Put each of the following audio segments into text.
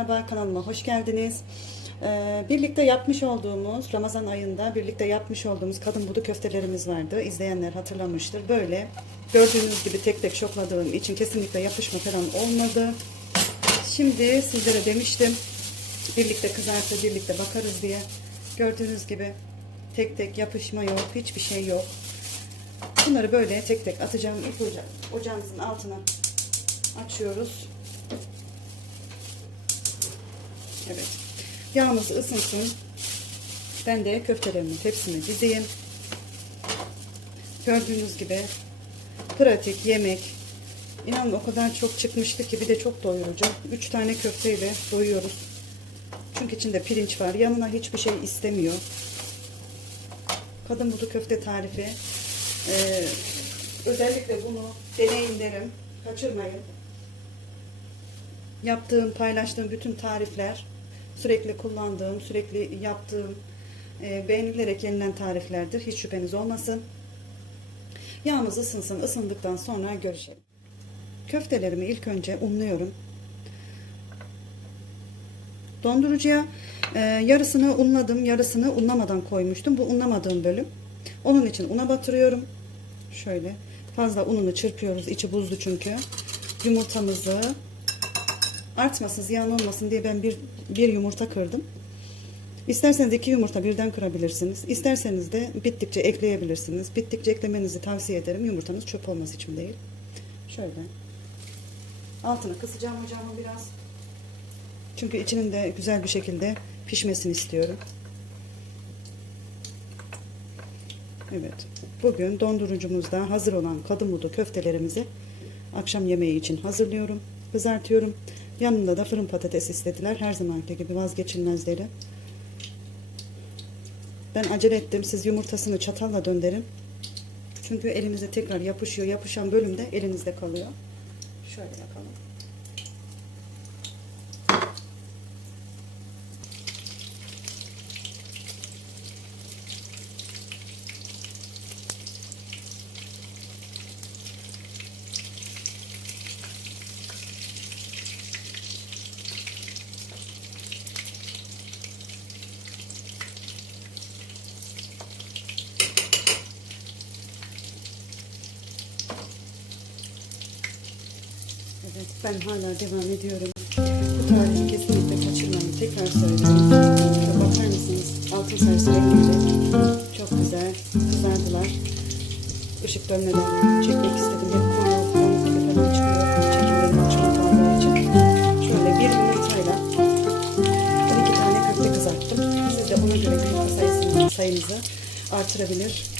Merhaba kanalıma hoş geldiniz. Ee, birlikte yapmış olduğumuz Ramazan ayında birlikte yapmış olduğumuz kadın budu köftelerimiz vardı. İzleyenler hatırlamıştır. Böyle gördüğünüz gibi tek tek şokladığım için kesinlikle yapışma falan olmadı. Şimdi sizlere demiştim birlikte kızartır birlikte bakarız diye. Gördüğünüz gibi tek tek yapışma yok hiçbir şey yok. Bunları böyle tek tek atacağım. İlk oca ocağımızın altına açıyoruz. Evet. Yağımız ısınsın. Ben de köftelerimi tepsime dizeyim. Gördüğünüz gibi pratik yemek. İnanın o kadar çok çıkmıştı ki bir de çok doyurucu. 3 tane köfteyle doyuyoruz. Çünkü içinde pirinç var. Yanına hiçbir şey istemiyor. Kadın budu köfte tarifi. Ee, özellikle bunu deneyin derim. Kaçırmayın. Yaptığım, paylaştığım bütün tarifler sürekli kullandığım, sürekli yaptığım, e, beğenilerek yenilen tariflerdir. Hiç şüpheniz olmasın. Yağımız ısınsın. Isındıktan sonra görüşelim. Köftelerimi ilk önce unluyorum. Dondurucuya e, yarısını unladım, yarısını unlamadan koymuştum. Bu unlamadığım bölüm. Onun için una batırıyorum. Şöyle fazla ununu çırpıyoruz. İçi buzlu çünkü. Yumurtamızı artmasın, ziyan olmasın diye ben bir, bir yumurta kırdım. İsterseniz iki yumurta birden kırabilirsiniz. İsterseniz de bittikçe ekleyebilirsiniz. Bittikçe eklemenizi tavsiye ederim. Yumurtanız çöp olması için değil. Şöyle. Altını kısacağım ocağımın biraz. Çünkü içinin de güzel bir şekilde pişmesini istiyorum. Evet. Bugün dondurucumuzda hazır olan kadın köftelerimizi akşam yemeği için hazırlıyorum. Kızartıyorum. Yanında da fırın patates istediler. Her zamanki gibi vazgeçilmezleri. Ben acele ettim. Siz yumurtasını çatalla döndürün. Çünkü elinize tekrar yapışıyor. Yapışan bölümde elinizde kalıyor. Şöyle bakalım. Evet, ben hala devam ediyorum. Bu tarifi kesinlikle kaçırmayın. Tekrar söylüyorum. Bakar mısınız? Altın sarısı rengiyle çok güzel kızardılar. Işık dönmeden çekmek istedim. Hep gibi falan çıkıyor. Çekimlerim çok fazla için. Şöyle bir yumurtayla 12 tane köfte kızarttım. Siz de ona göre yumurta sayısını, sayınızı artırabilir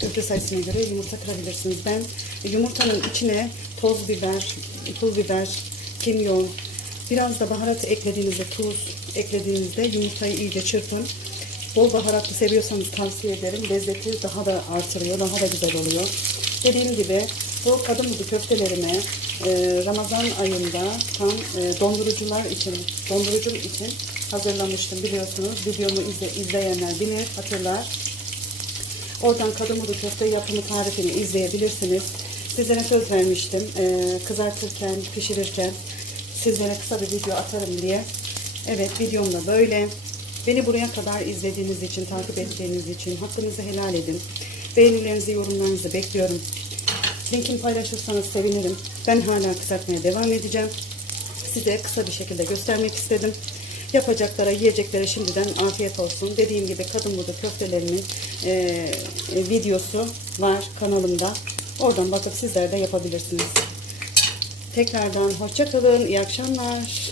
köfte sayısına göre yumurta kırabilirsiniz. Ben yumurtanın içine toz biber, pul biber, kimyon, biraz da baharat eklediğinizde tuz eklediğinizde yumurtayı iyice çırpın. Bol baharatlı seviyorsanız tavsiye ederim. Lezzeti daha da artırıyor, daha da güzel oluyor. Dediğim gibi bu kadın budu köftelerimi e, Ramazan ayında tam e, dondurucular için, dondurucu için hazırlamıştım biliyorsunuz. Videomu izle, izleyenler bilir, hatırlar. Oradan kadın budu köfte yapımı tarifini izleyebilirsiniz. Sizlere söz vermiştim. Ee, kızartırken, pişirirken sizlere kısa bir video atarım diye. Evet videom da böyle. Beni buraya kadar izlediğiniz için, takip ettiğiniz için hakkınızı helal edin. Beğenilerinizi, yorumlarınızı bekliyorum. Linkini paylaşırsanız sevinirim. Ben hala kızartmaya devam edeceğim. Size kısa bir şekilde göstermek istedim. Yapacaklara, yiyeceklere şimdiden afiyet olsun. Dediğim gibi kadın budu köftelerimin e, e, videosu var kanalımda. Oradan bakıp sizler de yapabilirsiniz. Tekrardan hoşça kalın. İyi akşamlar.